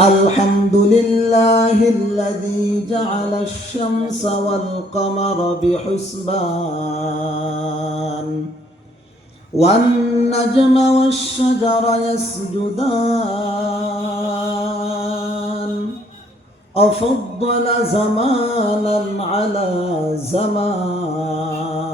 الحمد لله الذي جعل الشمس والقمر بحسبان والنجم والشجر يسجدان أفضل زمانا على زمان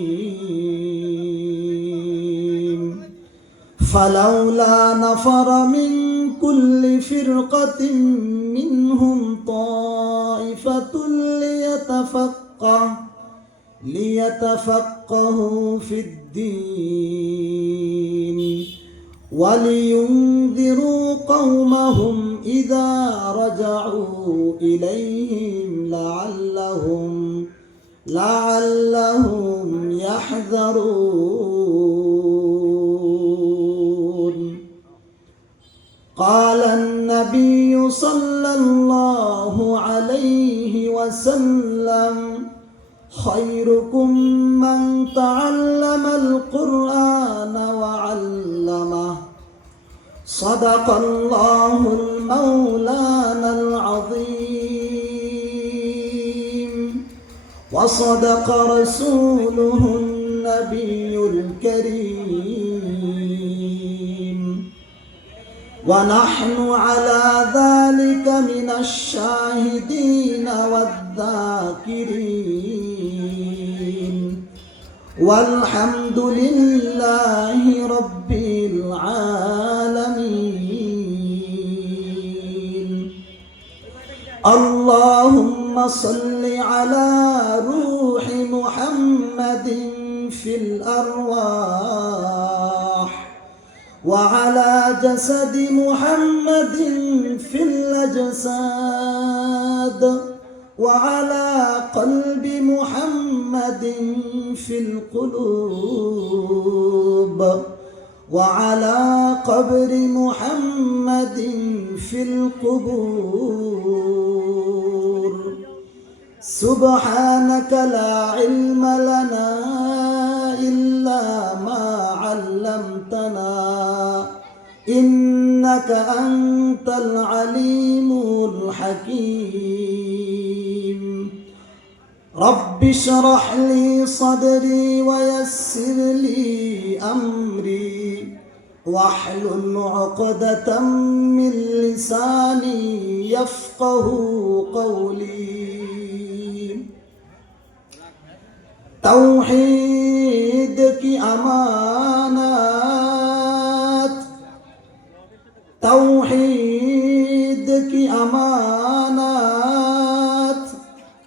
فلولا نفر من كل فرقة منهم طائفة ليتفقه ليتفقهوا في الدين ولينذروا قومهم إذا رجعوا إليهم لعلهم لعلهم يحذرون قال النبي صلى الله عليه وسلم خيركم من تعلم القرآن وعلمه. صدق الله المولانا العظيم. وصدق رسوله النبي الكريم. ونحن على ذلك من الشاهدين والذاكرين. والحمد لله رب العالمين. اللهم صل على روح محمد في الأرواح. وعلى جسد محمد في الأجساد وعلى قلب محمد في القلوب وعلى قبر محمد في القبور. سبحانك لا علم لنا إلا ما علمتنا. إنك أنت العليم الحكيم. رب اشرح لي صدري ويسر لي أمري. واحلل عقدة من لساني يفقه قولي. توحيدك أمانات توحید کی امانات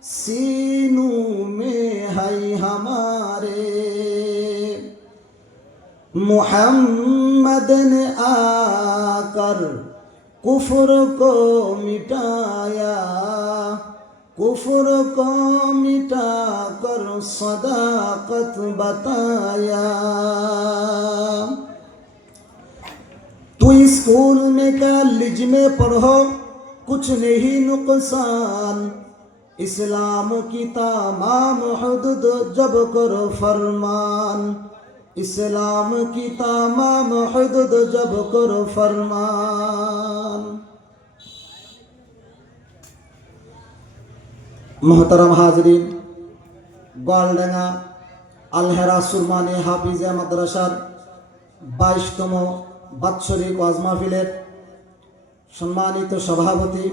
سینوں میں ہے ہمارے محمد نے آ کر کفر کو مٹایا کفر کو مٹا کر صداقت بتایا school में college में पढ़ो कुछ नहीं नुकसान इस्लाम की तमाम हदूद जब करो फरमान इस्लाम की तमाम हदूद जब करो फरमान মোহতারাম হাজরিন গোয়ালডাঙ্গা আলহেরা সুরমানি হাফিজা মাদ্রাসার বাইশতম বাৎসরিক ওয়াজ মাহফিলের সম্মানিত সভাপতি,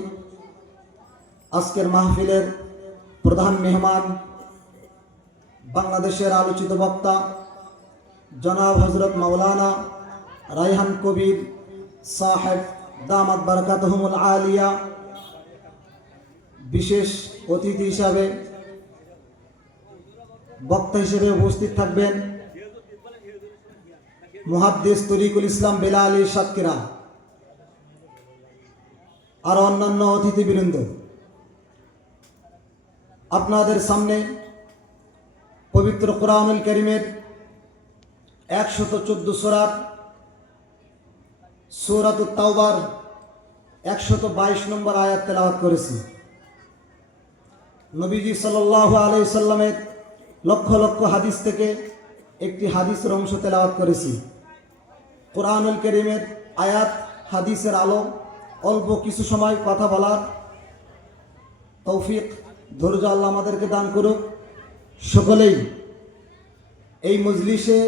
আজকের মাহফিলের প্রধান মেহমান, বাংলাদেশের আলোচিত বক্তা জনাব হজরত মাওলানা রায়হান কবির সাহেব দামাত বারকাতহমুল আলিয়া, বিশেষ অতিথি হিসাবে বক্তা হিসেবে উপস্থিত থাকবেন। মুহাদ্দিস তরিকুল ইসলাম বেলা আলী সাতকিরা আর অন্যান্য অতিথিবৃন্দ। আপনাদের সামনে পবিত্র কোরআনুল করিমের একশত চোদ্দ সোরাত সৌরাত তাওবার একশত বাইশ নম্বর আয়াত তেলাওয়াত করেছি। নবীজি সাল্লাহ আলাই সাল্লামের লক্ষ লক্ষ হাদিস থেকে একটি হাদিসের অংশ তেলাওয়াত করেছি। কোরআনুল করিমের আয়াত, হাদিসের আলো, অল্প কিছু সময় কথা বলার তৌফিক, ধৈর্য আল্লাহ আমাদেরকে দান করুক। সকলেই এই মজলিসে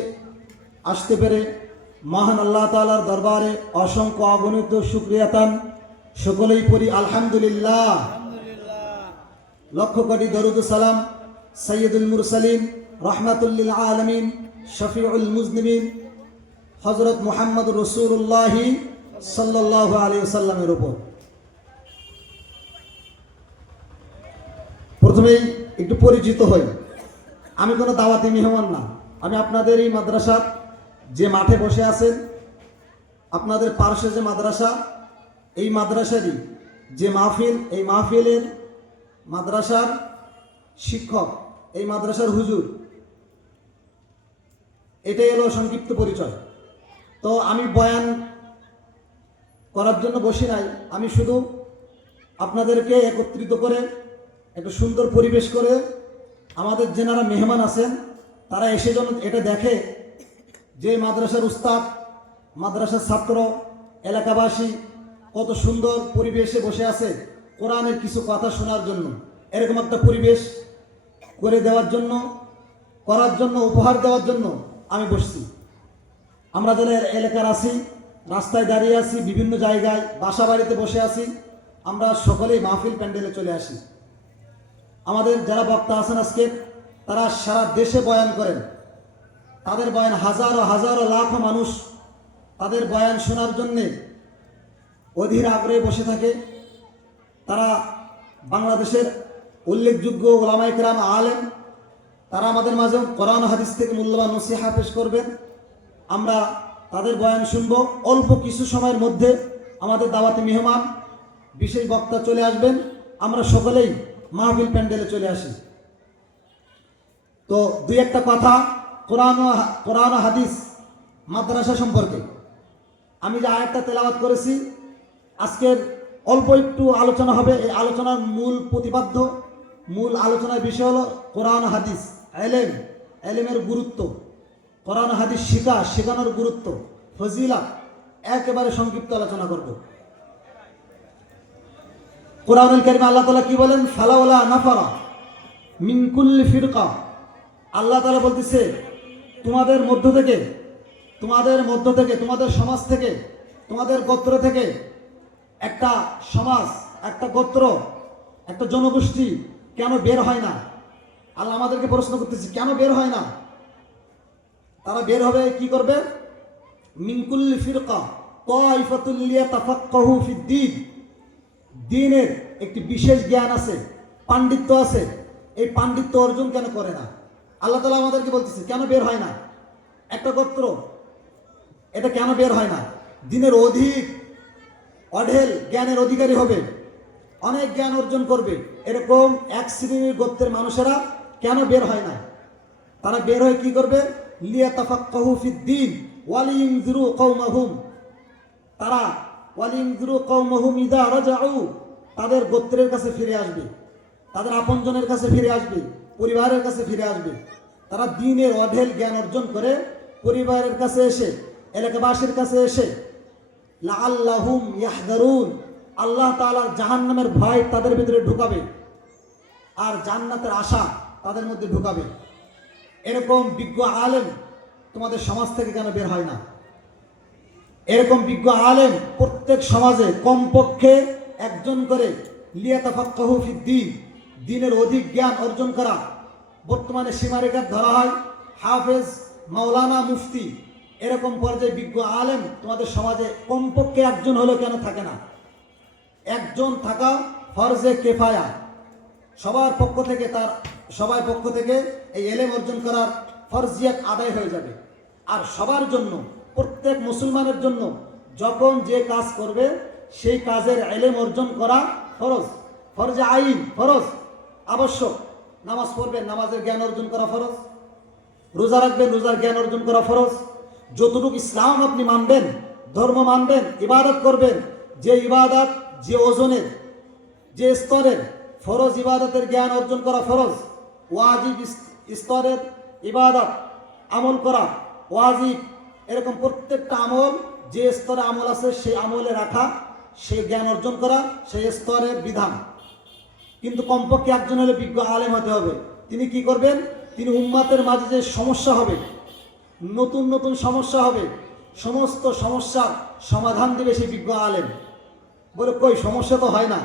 আসতে পেরে মহান আল্লাহ তালার দরবারে অসংখ্য অগণিত সুক্রিয়াতান সকলেই পড়ি আলহামদুলিল্লাহ। লক্ষ কোটি দরুদ সালাম সৈয়দুল মুরসালিন। রহমাতুল্লিল আলমিন, শফিউল মুজনিমিন হজরত মোহাম্মদ রসুল্লাহি সাল্লাহ আলী সাল্লামের উপর। প্রথমেই একটু পরিচিত হই। আমি কোনো দাওয়াতি মেহমান না। আমি আপনাদের এই মাদ্রাসার যে মাঠে বসে আছেন, আপনাদের পার্শ্বে যে মাদ্রাসা, এই মাদ্রাসারই যে মাহফিল, এই মাহফিলের মাদ্রাসার শিক্ষক, এই মাদ্রাসার হুজুর এটাই হলো সংক্ষিপ্ত পরিচয়। তো আমি বয়ান করার জন্য বসি নাই। আমি শুধু আপনাদেরকে একত্রিত করে, একটা সুন্দর পরিবেশ করে আমাদের যেনারা মেহমান আছেন, তারা এসে যেন এটা দেখে যে মাদ্রাসার উস্তাদ, মাদ্রাসার ছাত্র, এলাকাবাসী কত সুন্দর পরিবেশে বসে আছে কোরআনের কিছু কথা শোনার জন্য। এরকম একটা পরিবেশ করে দেওয়ার জন্য, করার জন্য, উপহার দেওয়ার জন্য আমি বসছি। আমরা যারা এলাকার আছি, রাস্তায় দাঁড়িয়ে আছি, বিভিন্ন জায়গায় বাসা বাড়িতে বসে আছি। আমরা সকলেই মাহফিল প্যান্ডেলে চলে আসি। আমাদের যারা বক্তা আছেন আজকে, তারা সারা দেশে বয়ান করেন। তাদের বয়ান হাজারো হাজারো লাখো মানুষ তাদের বয়ান শোনার জন্যে অধীর আগ্রহে বসে থাকে। তারা বাংলাদেশের উল্লেখযোগ্য ওলামাইকরাম আলেম তারা আমাদের মাঝে কোরআন হাদিস থেকে মূল্যবান নসিহা পেশ করবেন আমরা তাদের বয়ান শুনব। অল্প কিছু সময়ের মধ্যে আমাদের দাওয়াতি মেহমান, বিশেষ বক্তা চলে আসবেন। আমরা সকলেই মাহবিল প্যান্ডেলে চলে আসি। তো দুই একটা কথা কোরআন কোরআন হাদিস মাদ্রাসা সম্পর্কে। আমি যে আয়াতটা তেলাওয়াত করেছি, আজকের অল্প একটু আলোচনা হবে। এই আলোচনার মূল প্রতিপাদ্য, মূল আলোচনার বিষয় হলো কোরআন হাদিস। এলেম, এলেমের গুরুত্ব। কোরআন হাদিস শিখা, শেখানোর গুরুত্ব ফজিলা একেবারে সংক্ষিপ্ত আলোচনা করব। কোরআনুল কারিমে আল্লাহ তালা কি বলেন? ফালাউলা নাফারা মিনকুল্লি ফিরকা। আল্লাহ তালা বলতেছে, তোমাদের মধ্য থেকে, তোমাদের মধ্য থেকে, তোমাদের সমাজ থেকে, তোমাদের গোত্র থেকে একটা সমাজ, একটা গোত্র, একটা জনগোষ্ঠী কেন বের হয় না? আল্লাহ আমাদেরকে প্রশ্ন করতেছি, কেন বের হয় না? তারা বের হবে, কি করবে? মিনকুল্লি ফিরকা দিনের একটি বিশেষ জ্ঞান আছে, পাণ্ডিত্য আছে। এই পাণ্ডিত্য অর্জন কেন করে না? আল্লাহ তালা আমাদেরকে বলতেছে, কেন বের হয় না? একটা গোত্র, এটা কেন বের হয় না? দিনের অধিক অঢেল জ্ঞানের অধিকারী হবে, অনেক জ্ঞান অর্জন করবে। এরকম এক শ্রেণির গোত্রের মানুষেরা কেন বের হয় না? তারা বের হয়ে কি করবে? তারা কওমহুম ইদা তাদের গোত্রের কাছে ফিরে আসবে। তাদের আপনজনের কাছে ফিরে আসবে, পরিবারের কাছে ফিরে আসবে। তারা দিনের অঢেল জ্ঞান অর্জন করে পরিবারের কাছে এসে, এলাকাবাসীর কাছে এসে, লাআল্লাহুম ইয়াহদারুন, আল্লাহ তাআলার জাহান্নামের ভয় তাদের ভিতরে ঢুকাবে। আর জান্নাতের আশা তাদের মধ্যে ঢুকাবে। এরকম বিজ্ঞ আলেম তোমাদের সমাজ থেকে কেন বের হয় না? এরকম বিজ্ঞ আলেম প্রত্যেক সমাজে কমপক্ষে একজন করে লিয়াতাফাক্কাহু ফিদ্দিন, দিনের অধিক জ্ঞান অর্জন করা, বর্তমানে সীমারেখার ধরা হয় হাফেজ মাওলানা মুফতি। এরকম পর্যায়ে বিজ্ঞ আলেম তোমাদের সমাজে কমপক্ষে একজন হলেও কেন থাকে না? একজন থাকা ফরজে কেফায়া। সবার পক্ষ থেকে তার সবার পক্ষ থেকে এই এলেম অর্জন করার ফরজিয়াত আদায় হয়ে যাবে। আর সবার জন্য, প্রত্যেক মুসলমানের জন্য যখন যে কাজ করবে, সেই কাজের এলেম অর্জন করা ফরজ। ফরজে আইন, ফরজ। আবশ্যক। নামাজ পড়বেন, নামাজের জ্ঞান অর্জন করা ফরজ। রোজা রাখবেন, রোজার জ্ঞান অর্জন করা ফরজ। যতটুকু ইসলাম আপনি মানবেন, ধর্ম মানবেন, ইবাদত করবেন, যে ইবাদত, যে ওজনের, যে স্তরের, ফরজ ইবাদতের জ্ঞান অর্জন করা ফরজ। ওয়াজিব স্তরের ইবাদত, আমল করা ওয়াজিব। এরকম প্রত্যেকটা আমল, যে স্তরে আমল আছে সেই আমলে রাখা, সেই জ্ঞান অর্জন করা, সেই স্তরের বিধান। কিন্তু কমপক্ষে একজন হলে বিজ্ঞ আলেম হতে হবে। তিনি কি করবেন? তিনি উম্মাতের মাঝে যে সমস্যা হবে, নতুন নতুন সমস্যা হবে, সমস্ত সমস্যার সমাধান দেবে সেই বিজ্ঞ আলেম। বলে, কই, সমস্যা তো হয় না।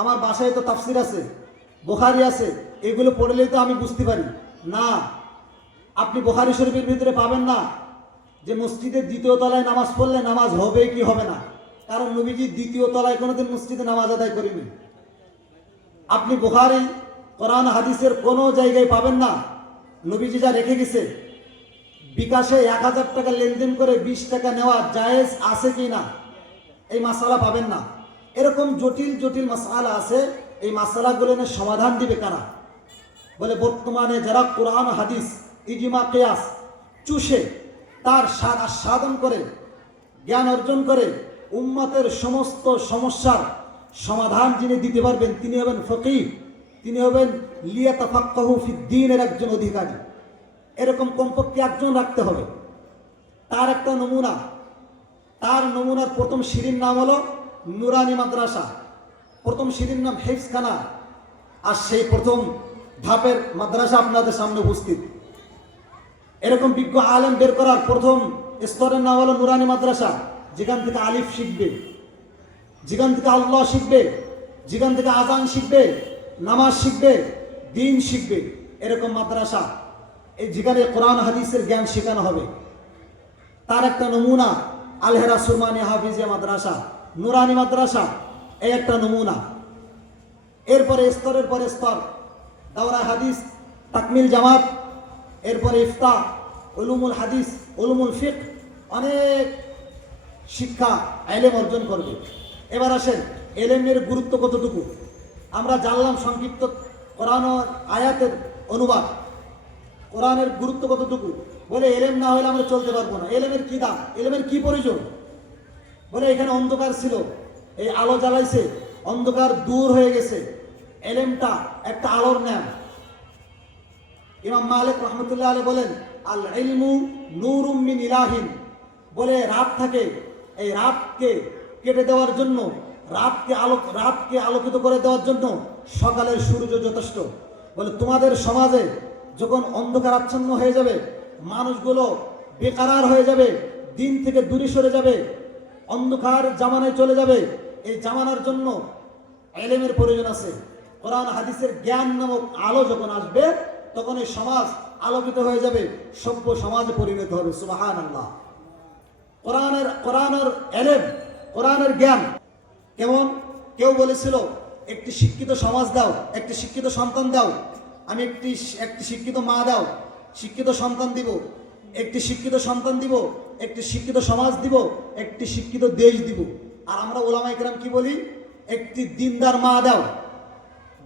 আমার বাসায় তো তাফসির আছে, বোখারি আছে এগুলো পড়লেই তো আমি বুঝতে পারি। না, আপনি বোখারি শরীফের ভিতরে পাবেন না যে মসজিদের দ্বিতীয় তলায় নামাজ পড়লে নামাজ হবে কি হবে না। কারণ নবীজি দ্বিতীয় তলায় কোনোদিন মসজিদে নামাজ আদায় করেনি আপনি বোখারি, কোরআন, হাদিসের কোনো জায়গায় পাবেন না। নবীজি যা রেখে গেছে, বিকাশে এক হাজার টাকা লেনদেন করে বিশ টাকা নেওয়া জায়েজ আছে কি না, এই মাসালা পাবেন না। এরকম জটিল জটিল মাসালা আছে, এই মাসালাগুলো নিয়ে সমাধান দিবে কারা? বলে, বর্তমানে যারা কোরআন, হাদিস, ইজিমা, কেয়াস চুষে, তার সার আস্বাদন করে, জ্ঞান অর্জন করে, উম্মতের সমস্ত সমস্যার সমাধান যিনি দিতে পারবেন, তিনি হবেন ফকির তিনি হবেন লিয়াতাফাক্কাহু ফিদ্দিনের একজন অধিকারী। এরকম কমপক্ষে একজন রাখতে হবে। তার একটা নমুনা, তার নমুনার প্রথম সিঁড়ির নাম হলো নুরানি মাদ্রাসা। প্রথম সিঁড়ির নাম হেফসখানা আর সেই প্রথম ধাপের মাদ্রাসা আপনাদের সামনে উপস্থিত। এরকম বিজ্ঞ আলেম বের করার প্রথম স্তরের নাম হলো নুরানি মাদ্রাসা। যেখান থেকে আলিফ শিখবে। যেখান থেকে আল্লাহ শিখবে। যেখান থেকে আজান শিখবে। নামাজ শিখবে। দিন শিখবে। এরকম মাদ্রাসা। এই যেখানে কোরআন, হাদিসের জ্ঞান শেখানো হবে। তার একটা নমুনা আলহেরা সুরমানি হাফিজিয়া মাদ্রাসা। নুরানি মাদ্রাসা, এই একটা নমুনা। এরপরে স্তরের পরে স্তর। দাওরা হাদিস, তাকমিল জামাত, এরপরে ইফতা, উলুমুল হাদিস, উলুমুল ফিক, অনেক শিক্ষা এলেম অর্জন করবে। এবার আসেন, এলেমের গুরুত্ব কতটুকু? আমরা জানলাম সংক্ষিপ্ত কোরআন আয়াতের অনুবাদ। কোরআনের গুরুত্ব কতটুকু? বলে, এলেম না হলে আমরা চলতে পারব না। এলেমের কি দাম? এলেমের কি প্রয়োজন? বলে, এখানে অন্ধকার ছিল। এই আলো জ্বালাইছে, অন্ধকার দূর হয়ে গেছে। এলেমটা, একটা আলোর ন্যাম। ইমাম মালিক রহমতুল্লাহ আলী বলেন, আল ইলমু নূরুম মিন ইলাহিন। বলে, রাত থাকে, এই রাতকে কেটে দেওয়ার জন্য, রাতকে আলোক, রাতকে আলোকিত করে দেওয়ার জন্য সকালের সূর্য যথেষ্ট। বলে, তোমাদের সমাজে যখন অন্ধকার আচ্ছন্ন হয়ে যাবে, মানুষগুলো বেকারার হয়ে যাবে, দিন থেকে দূরে সরে যাবে, অন্ধকার জামানায় চলে যাবে, এই জামানার জন্য এলেমের প্রয়োজন আছে। কোরআন হাদিসের জ্ঞান নামক আলো যখন আসবে, তখন এই সমাজ আলোকিত হয়ে যাবে, সভ্য সমাজে পরিণত হবে। সুবাহান আল্লাহ কোরআনের কোরআনের এলেম, কোরআনের জ্ঞান, কেমন? কেউ বলেছিল, একটি শিক্ষিত সমাজ দাও, একটি শিক্ষিত সন্তান দাও, আমি একটি একটি শিক্ষিত মা দাও, শিক্ষিত সন্তান দিব, একটি শিক্ষিত সন্তান দিব, একটি শিক্ষিত সমাজ দিব, একটি শিক্ষিত দেশ দিব। আর আমরা ওলামা ইকরাম কি বলি? একটি দিনদার মা দাও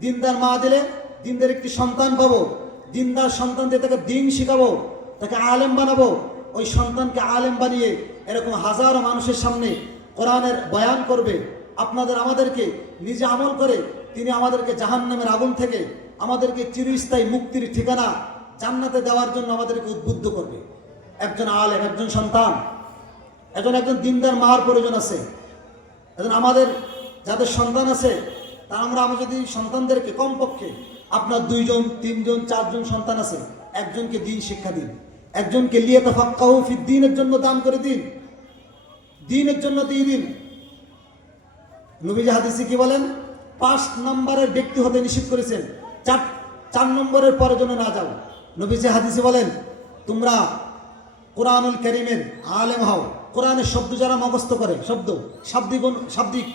দিনদার মা দিলে দিনদার একটি সন্তান পাবো। দিনদার সন্তান দিয়ে তাকে দিন শিখাবো, তাকে আলেম বানাবো। ওই সন্তানকে আলেম বানিয়ে এরকম হাজারো মানুষের সামনে কোরআনের বয়ান করবে। আপনাদের আমাদেরকে নিজে আমল করে তিনি আমাদেরকে জাহান্নামের আগুন থেকে আমাদেরকে চিরস্থায়ী মুক্তির ঠিকানা জান্নাতে দেওয়ার জন্য আমাদেরকে উদ্বুদ্ধ করবে। একজন আলেম, একজন সন্তান, একজন একজন দিনদার মার প্রয়োজন আছে। এখন আমাদের যাদের সন্তান আছে তা আমরা আমরা যদি সন্তানদেরকে কমপক্ষে আপনার দুইজন, তিনজন, চারজন সন্তান আছে, একজনকে দিন শিক্ষা দিন, একজনকে লিয়ে তাফাক্কাহু ফি দিনের জন্য দান করে দিন, দিনের জন্য দিয়ে দিন। নবীজি হাদিসে কি বলেন? পাঁচ নম্বরের ব্যক্তি হতে নিষেধ করেছেন, চার চার নম্বরের পরে যেন না যাও। নবীজি হাদিসে বলেন, তোমরা কোরআনুল করিমের আলেম হও। কোরআনের শব্দ যারা মুখস্থ করে, শব্দ, শাব্দিক শাব্দিক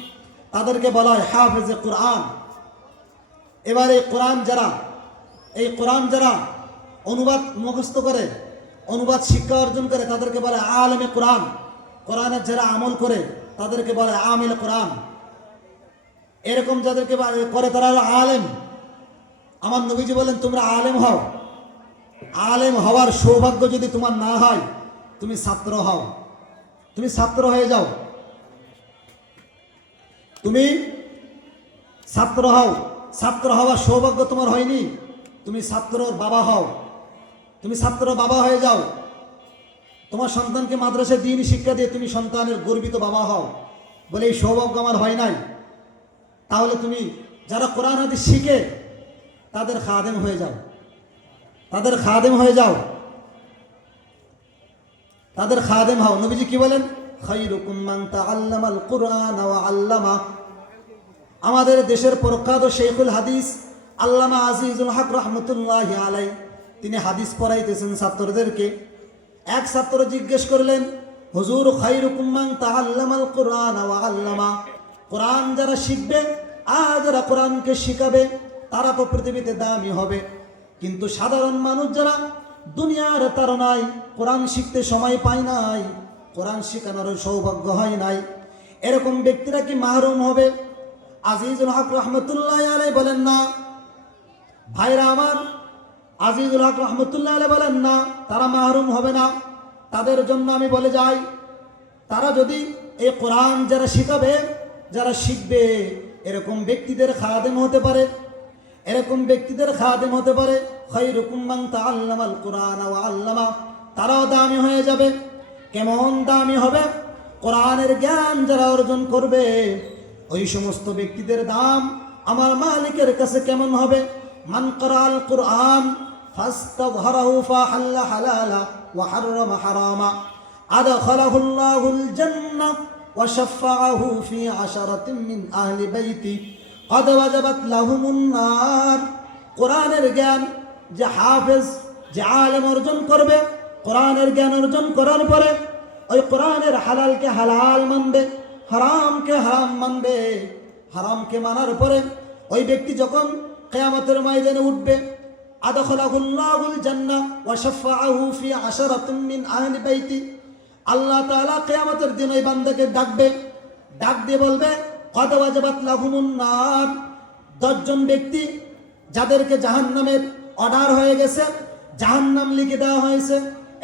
তাদেরকে বলা হয় হাফেজে কোরআন। এবারে কোরআন যারা, এই কোরআন যারা অনুবাদ মুখস্থ করে, অনুবাদ শিক্ষা অর্জন করে, তাদেরকে বলে আলেমে কোরআন। কোরআনের যারা আমল করে, তাদেরকে বলে আমিল কোরআন। এরকম যাদেরকে করে তারা আলেম। আমার নবীজি বলেন, তোমরা আলেম হও। আলেম হওয়ার সৌভাগ্য যদি তোমার না হয়, তুমি ছাত্র হও। তুমি ছাত্র হয়ে যাও। তুমি ছাত্র হও। ছাত্র হওয়ার সৌভাগ্য তোমার হয়নি। তুমি ছাত্রর বাবা হও। তুমি ছাত্র বাবা হয়ে যাও। তোমার সন্তানকে মাদ্রাসায় দিন শিক্ষা দিয়ে তুমি সন্তানের গর্বিত বাবা হও বলে এই সৌভাগ্য আমার হয় নাই। তাহলে তুমি যারা কোরআন হাদিস শিখে তাদের খাদেম হয়ে যাও। তাদের খাদেম হয়ে যাও। তাদের খাদেম হও। নবীজি কি বলেন? খাইরুকুম মান তাআল্লামাল কুরআন ওয়া আল্লামা আমাদের দেশের প্রখ্যাত শেখুল হাদিস আল্লামা আজিজুল হক রহমতুল্লাহ আলাই তিনি হাদিস পড়াইতেছেন ছাত্রদেরকে। এক ছাত্র জিজ্ঞেস করলেন, হুজুর খাইরুকুম মান তাআল্লামাল কুরআন আল্লামা? কোরআন যারা শিখবে আর যারা কোরআনকে শিখাবে, তারা তো পৃথিবীতে দামি হবে। কিন্তু সাধারণ মানুষ যারা দুনিয়ার তারনায় কোরআন শিখতে সময় পায় নাই, কোরআন শেখানোর সৌভাগ্য হয় নাই। এরকম ব্যক্তিরা কি মাহরুম হবে? আজিজুল হক রহমতুল্লাহ আলাই বলেন না। ভাইরা আমার, আজিজুল হক রহমতুল্লাহ আলাই বলেন না, তারা মাহরুম হবে না। তাদের জন্য আমি বলে যাই, তারা যদি এই কোরআন যারা শিখাবে, যারা শিখবে, এরকম ব্যক্তিদের খাদেম হতে পারে, এরকম ব্যক্তিদের খাদেম হতে পারে। খৈরুকুম মান তাআল্লামাল কুরআন ওয়া আল্লামা, তারাও দামি হয়ে যাবে। কেমন দামি হবে? কোরআনের জ্ঞান যারা অর্জন করবে ওই সমস্ত ব্যক্তিদের দাম আমার মালিকের কাছে কেমন হবে মান করাল কোরআন ফাস্তাযহারাহু ফাহাল্লা হালালা ওয়া হাররামা হারামা أدخله الله الجنة وشفعه في عشرة من أهل بيتي قد وجبت لهم النار কোরআনের জ্ঞান যে হাফেজ যে আলেম অর্জন করবে কোরআনের জ্ঞান অর্জন করার পরে ওই কোরআনের হালালকে হালাল মানবে হারামকে হারাম মানবে হারামকে মানার পরে ওই ব্যক্তি যখন কেয়ামতের ময়দানে উঠবে আদখলাহুল্লাহুল জান্নাহ ওয়া শাফাআহু ফি আশারাতিন মিন আহলি বাইতি, আল্লাহ তাআলা কিয়ামতের দিন ওই বান্দাকে ডাকবে, ডাক দিয়ে বলবে কত ওয়াজাবাত লাহুমুন নার। দশজন ব্যক্তি যাদেরকে জাহান্নামের অর্ডার হয়ে গেছে, জাহান্নাম লিখে দেওয়া হয়েছে,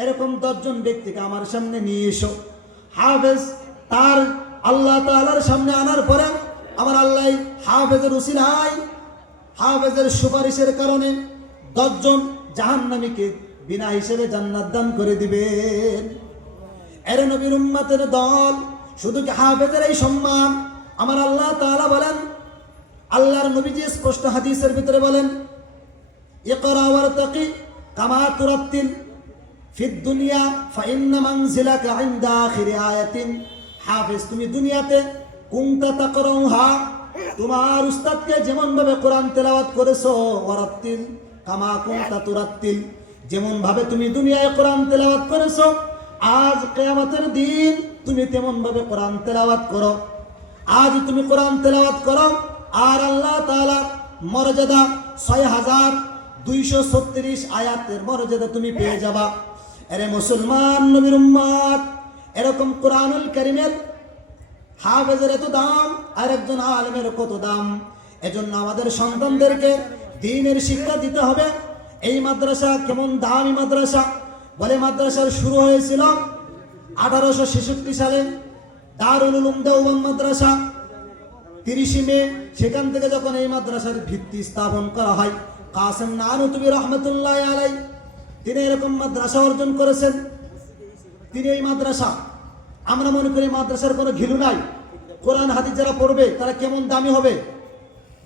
এরকম দশজন ব্যক্তিকে আমার সামনে নিয়ে এসো। হাফেজ তার আল্লাহ তাআলার সামনে আনার পরে আমার আল্লাহ হাফেজের উসিলায়, হাফেজের সুপারিশের কারণে দশজন জাহান্নামীকে বিনা হিসেবে জান্নাত দান করে দিবেন। এর নবীর উম্মাতের দল, শুধু কি হাফেজের এই সম্মান? আমার আল্লাহ তাআলা বলেন, আল্লাহর নবীজি স্পষ্ট হাদিসের ভিতরে বলেন, ইকরা ওয়ারতাকি কামা তুরাত্তিল ফিদ দুনিয়া, ফাইন্না মানজিলাকা আয়াতিন। হাফেজ, তুমি দুনিয়াতে কুমতা কুনতা তাকরাউহা তোমার উস্তাদকে যেমন ভাবে কোরআন তেলাওয়াত করেছ, ওয়ারাত্তিল, কামা কুনতা তুরাত্তিল। যেমন ভাবে তুমি দুনিয়ায় কোরআন তেলাওয়াত করেছ, আজ কিয়ামতের দিন তুমি তেমন ভাবে কোরআন তেলাওয়াত করো। আজ তুমি কোরআন তেলাওয়াত করো, আর আল্লাহ তাআলা মর্যাদা ছয় হাজার দুইশো ছত্রিশ আয়াতের মর্যাদা তুমি পেয়ে যাবা। আরে মুসলমান নবীর উম্মাত এরকম কোরআনুল কারীমের হাফেজের এত দাম, আর একজন আলেমের কত দাম? এজন্য আমাদের সন্তানদেরকে দিনের শিক্ষা দিতে হবে। এই মাদ্রাসা কেমন দামি মাদ্রাসা? বলে মাদ্রাসার শুরু হয়েছিল আঠারোশো ছেষট্টি সালে। দারুল উলুম দেওবন্দ মাদ্রাসা। তিরিশে মে, সেখান থেকে যখন এই মাদ্রাসার ভিত্তি স্থাপন করা হয়, কাসেম নানুতুবি রহমতুল্লাহ আলাই তিনি এরকম মাদ্রাসা অর্জন করেছেন। তিনি এই মাদ্রাসা। আমরা মনে করি মাদ্রাসার কোনো ঘিলু নাই। কোরআন, হাদিস যারা পড়বে, তারা কেমন দামি হবে?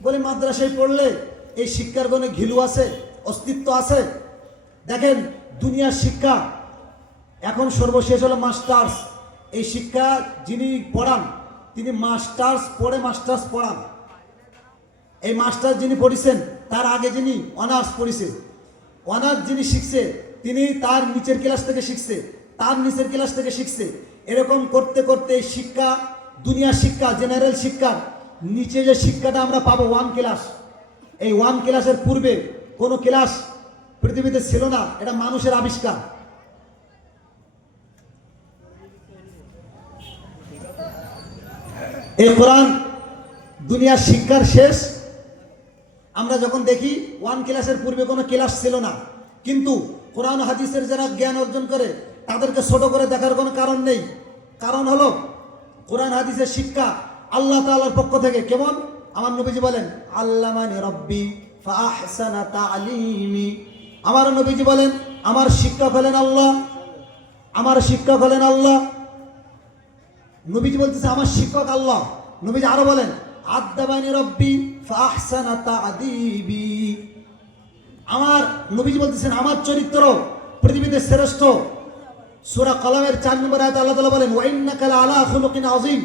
বলে, মাদ্রাসায় পড়লে এই শিক্ষার কোনো ঘিলু আছে, অস্তিত্ব আছে? দেখেন, দুনিয়ার শিক্ষা, এখন সর্বশেষ হলো মাস্টার্স। এই শিক্ষা যিনি পড়ান, তিনি মাস্টার্স পড়ে মাস্টার্স পড়ান। এই মাস্টার্স যিনি পড়িছেন, তার আগে যিনি অনার্স পড়িছে, অনার্স যিনি শিখছে, তিনি তার নিচের ক্লাস থেকে শিখছে। তার নিচের ক্লাস থেকে শিখছে। এরকম করতে করতে শিক্ষা দুনিয়ার শিক্ষা জেনারেল শিক্ষা, নিচে যে শিক্ষাটা আমরা পাবো ওয়ান ক্লাস এই ওয়ান ক্লাসের পূর্বে কোনো ক্লাস পৃথিবীতে ছিল না, এটা মানুষের আবিষ্কার। এই কোরআন দুনিয়ার শিক্ষার শেষ। আমরা যখন দেখি ওয়ান ক্লাসের পূর্বে কোনো ক্লাস ছিল না, কিন্তু কোরআন হাদিসের যারা জ্ঞান অর্জন করে তাদেরকে ছোট করে দেখার কোনো কারণ নেই। কারণ হলো, কোরআন, হাদিসের শিক্ষা আল্লাহ তাআলার পক্ষ থেকে। কেমন? আমার নবীজি বলেন, আল্লামানি রব্বি ফাহসানা আমার নবীজি বলেন, আমার শিক্ষক হলেন আল্লাহ। আমার শিক্ষক হলেন আল্লাহ। নবীজি বলতেছে, আমার শিক্ষক আল্লাহ। নবীজি আরও বলেন, আদাবানি রব্বি আমার নবীজি বলতেছেন, আমার চরিত্র পৃথিবীতে শ্রেষ্ঠ। সূরা কলামের চার নম্বর আয়াত আল্লাহ তাআলা বলেন ওয়াইন্নাকা আলা খুলুকিন আযীম।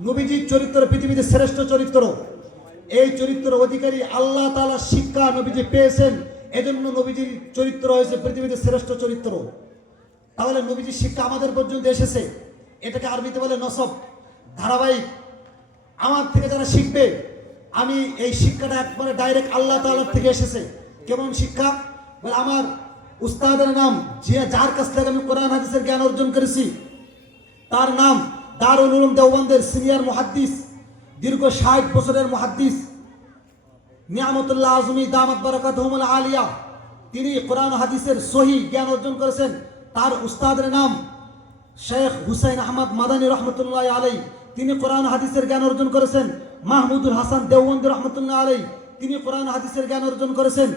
নবীজির চরিত্র পৃথিবীতে শ্রেষ্ঠ চরিত্র। এই চরিত্র অধিকারী আল্লাহ তাআলা শিক্ষা নবীজি পেয়েছেন। এজন্য নবীজির চরিত্র হয়েছে পৃথিবীতে শ্রেষ্ঠ চরিত্র। তাহলে নবীজির শিক্ষা আমাদের পর্যন্ত এসেছে। এটাকে আরবিতে বলে নসব, ধারাবাহিক। আমার থেকে যারা শিখবে, আমি এই শিক্ষাটা একবারে ডাইরেক্ট আল্লাহ তাআলার থেকে এসেছে। কেমন শিক্ষা? বলে, আমার উস্তাদের নাম যে যার কাছ থেকে আমি কোরআন, হাদিসের জ্ঞান অর্জন করেছি, তার নাম দারুল উলুম দেওবন্দের সিনিয়র মুহাদ্দিস, দীর্ঘ ষাট বছরের মুহাদ্দিস, নিয়ামতুল্লাহ আজমি দামাত বারাকাতুহুমুল আলিয়া। তিনি কোরআন, হাদিসের সহি জ্ঞান অর্জন করেছেন। তার উস্তাদের নাম শেখ হুসাইন আহমদ মাদানী রহমতুল্লাহ আলাই তিনি কোরআন, হাদিসের জ্ঞান অর্জন করেছেন। মাহমুদুল হাসান দেওবন্দি রহমতুল্লাহ আলাই তিনি কোরআন, হাদিসের জ্ঞান অর্জন করেছেন।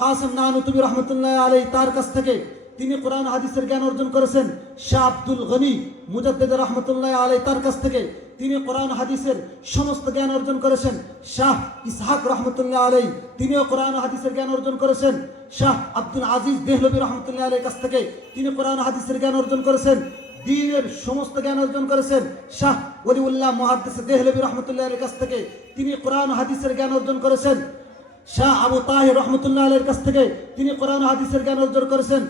কাসেম নানুতুবি রহমতুল্লাহ আলাই তার কাছ থেকে তিনি কোরআন, হাদিসের জ্ঞান অর্জন করেছেন। শাহ আব্দুল গনি মুজাদ্দেদ রহমতুল্লাহ আলাই তার কাছ থেকে তিনি কোরআন, হাদিসের সমস্ত জ্ঞান অর্জন করেছেন। শাহ ইসহাক রহমতুল্লাহ আলাই তিনিও কোরআন, হাদিসের জ্ঞান অর্জন করেছেন। শাহ আব্দুল আজিজ দেহলবী রহমতুল্লাহ আলাই কাছ থেকে তিনি কোরআন, হাদিসের জ্ঞান অর্জন করেছেন। দিনের সমস্ত জ্ঞান অর্জন করেছেন। শাহ ওলিউল্লাহ মহাদ্দিস দেহলবী রহমতুল্লাহ আলীর কাছ থেকে তিনি কোরআন, হাদিসের জ্ঞান অর্জন করেছেন। শাহ আবু তাহির রহমতুল্লাহ আলের কাছ থেকে তিনি কোরআন হাদিসের জ্ঞান অর্জন করেছেন।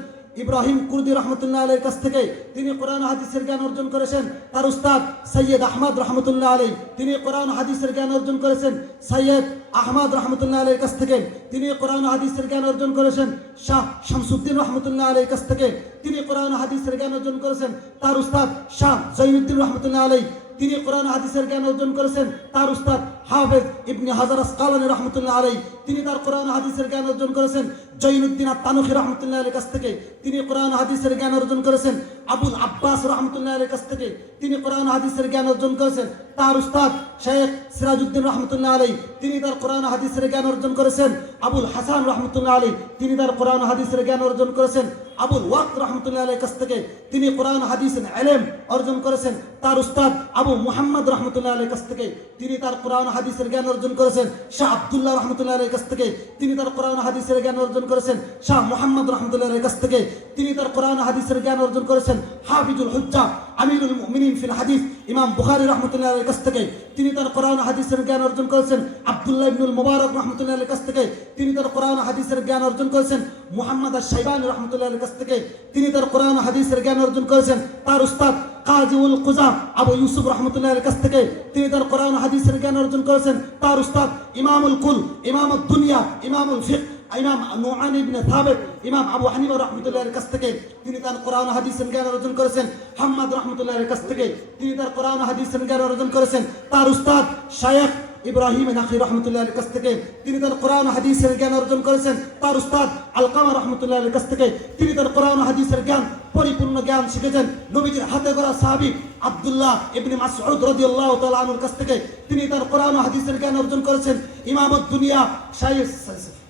ইব্রাহিম কুরদি রহমতুল্লাহ আলের কাছ থেকে তিনি কোরআন হাদিসের জ্ঞান অর্জন করেছেন। তার উস্তাদ সৈয়দ আহমদ রহমতুল্লাহ আলী তিনি কোরআন হাদিসের জ্ঞান অর্জন করেছেন। সৈয়দ আহমদ রহমতুল্লাহ আলীর কাছ থেকে তিনি কোরআন হাদিসের জ্ঞান অর্জন করেছেন। শাহ শামসুদ্দিন রহমতুল্লাহ আলীর কাছ থেকে তিনি কোরআন হাদিসের জ্ঞান অর্জন করেছেন। তার উস্তাদ শাহ জৈনুদ্দিন রহমতুল্লাহ আলী তিনি কোরআন হাদিসের জ্ঞান অর্জন করেছেন। তার উস্তাদ হাফেজ ইবনে হাজার আসকালানি রহমতুল্লাহ আলাই তিনি তার কোরআন হাদিসের জ্ঞান অর্জন করেছেন। জৈনুদ্দিন তানুখি রহমতুল্লাহ আলীর কাছ থেকে তিনি কোরআন হাদিসের জ্ঞান অর্জন করেছেন। আবুল আব্বাস রহমতুল্লাহ আলীর কাছ থেকে তিনি কোরআন হাদিসের জ্ঞান অর্জন করেছেন। তার উস্তাদ শেখ সিরাজউদ্দিন রহমতুল্লাহ আলী তিনি তার কোরআন হাদিসের জ্ঞান অর্জন করেছেন। আবুল হাসান রহমতুল্লাহ আলী তিনি তার কোরআন হাদিসের জ্ঞান অর্জন করেছেন। আবুল ওয়াক রহমতুল্লাহ আলীর কাছ থেকে তিনি কোরআন হাদিসের এলেম অর্জন করেছেন। তার উস্তাদ আবু মুহাম্মদ রহমতুল্লাহ আলীর কাছ থেকে তিনি তার কোরআন হাদিসের জ্ঞান অর্জন করেছেন। শাহ আবদুল্লাহ রহমতুল্লাহ আলীর কাছ থেকে তিনি তার কোরআন হাদিসের জ্ঞান অর্জন করেছেন। শাহ মোহাম্মদ রহমতুল্লাহ আলীর কাছ থেকে তিনি তার কোরআন হাদিসের জ্ঞান অর্জন করেছেন। হাফিজুল হুজ্জা, আমিরুল মুমিনিন ফিল হাদিস। ইমাম বুখারী রহমতুল্লাহ কাছ থেকে তিনি তার কোরআন হাদিসের জ্ঞান অর্জন করেছেন। আব্দুল্লাহ ইবনুল মুবারক রহমতুল্লাহ কাছ থেকে তিনি তার কোরআন হাদিসের জ্ঞান অর্জন করেছেন। মুহাম্মদ সাইবান রহমতুল্লাহ কাছ থেকে তিনি তার কোরআন হাদিসের জ্ঞান অর্জন করেছেন। তার উস্তাদ কাজিউল কুজা আবু ইউসুফ রহমতুল্লাহের কাছ থেকে তিনি তার কোরআন হাদিসের জ্ঞান অর্জন করেছেন। তার উস্তাদ ইমামুল কুল ইমামুল দুনিয়া, ইমামুল ফিক ইমাম নুআন ইবনে থাবিত ইমাম আবু হানিফা রহমতুল্লাহের কাছ থেকে তিনি তার কোরআন হাদিসের জ্ঞান অর্জন করেছেন। হাম্মাদ রহমতুল্লাহের কাছ থেকে তিনি তার কোরআন হাদিসের জ্ঞান অর্জন করেছেন। তার উস্তাদ শায়েখ ইব্রাহিম নাকি রহমতুল্লাহের কাছ থেকে তিনি তার কোরআন হাদিসের জ্ঞান অর্জন করেছেন। তার উস্তাদ আলকামা রহমতুল্লাহের কাছ থেকে তিনি তার কোরআন হাদিসের জ্ঞান, পরিপূর্ণ জ্ঞান শিখেছেন। নবীজির হাতে করা সাহাবী আব্দুল্লাহ ইবনে মাসউদ রাদিয়াল্লাহু তাআলা আনহুর কাছ থেকে তিনি তার কোরআন হাদিসের জ্ঞান অর্জন করেছেন। ইমামত দুনিয়া শাইখ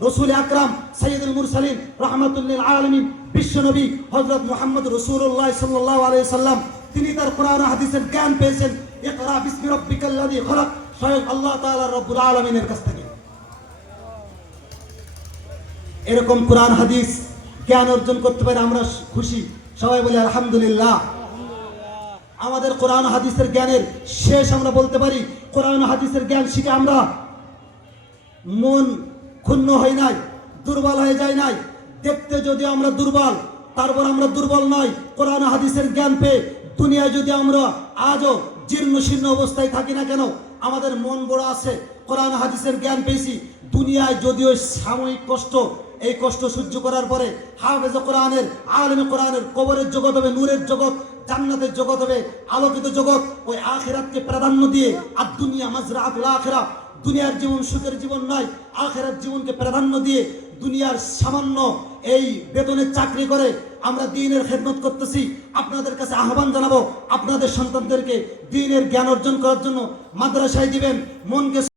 রসুল আকরাম সাইয়্যিদুল মুরসালিন রাহমাতুল লিল আলামিন বিশ্বনবী হযরত মুহাম্মদ রাসূলুল্লাহ সাল্লাল্লাহু আলাইহি সাল্লাম তিনি তার কোরআন হাদিসের জ্ঞান পেয়েছেন। ইকরা বিসমি রাব্বিকাল্লাযী খলাক, স্বয়ং আল্লাহ তাআলা রব্বুল আলামিনের কাছ থেকে। এরকম কোরআন, হাদিস, জ্ঞান অর্জন করতে পারে আমরা খুশি। সবাই বলি, আলহামদুলিল্লাহ। আমাদের কোরআন হাদিসের জ্ঞানের শেষ আমরা বলতে পারি, কোরআন হাদিসের জ্ঞান শিখে আমরা মন ক্ষুণ্ণ হই নাই, দুর্বল হয়ে যায় নাই। দেখতে যদি আমরা দুর্বল, তারপর আমরা দুর্বল নয় কোরআন হাদিসের জ্ঞান পেয়ে দুনিয়ায় যদি আমরা আজও জীর্ণ শীর্ণ অবস্থায় থাকি না কেন, আমাদের মন বড় আছে। কোরআন হাদিসের জ্ঞান পেয়েছি। দুনিয়ায় যদিও সাময়িক কষ্ট, এই কষ্ট সহ্য করার পরে হাফেজ কোরআনের, আলমে কোরআনের কবরের জগৎ হবে, নূরের জগৎ, জান্নাতের জগৎ হবে, আলোকিত জগৎ। ওই আখেরাতকে প্রাধান্য দিয়ে আর দুনিয়া মাজরা আখেরা দুনিয়ার জীবন সুখের জীবন নয় আখেরার জীবনকে প্রাধান্য দিয়ে দুনিয়ার সামান্য এই বেতনের চাকরি করে আমরা দিনের খেদমত করতেছি। আপনাদের কাছে আহ্বান জানাব, আপনাদের সন্তানদেরকে দিনের জ্ঞান অর্জন করার জন্য মাদ্রাসায় দিবেন, মনকে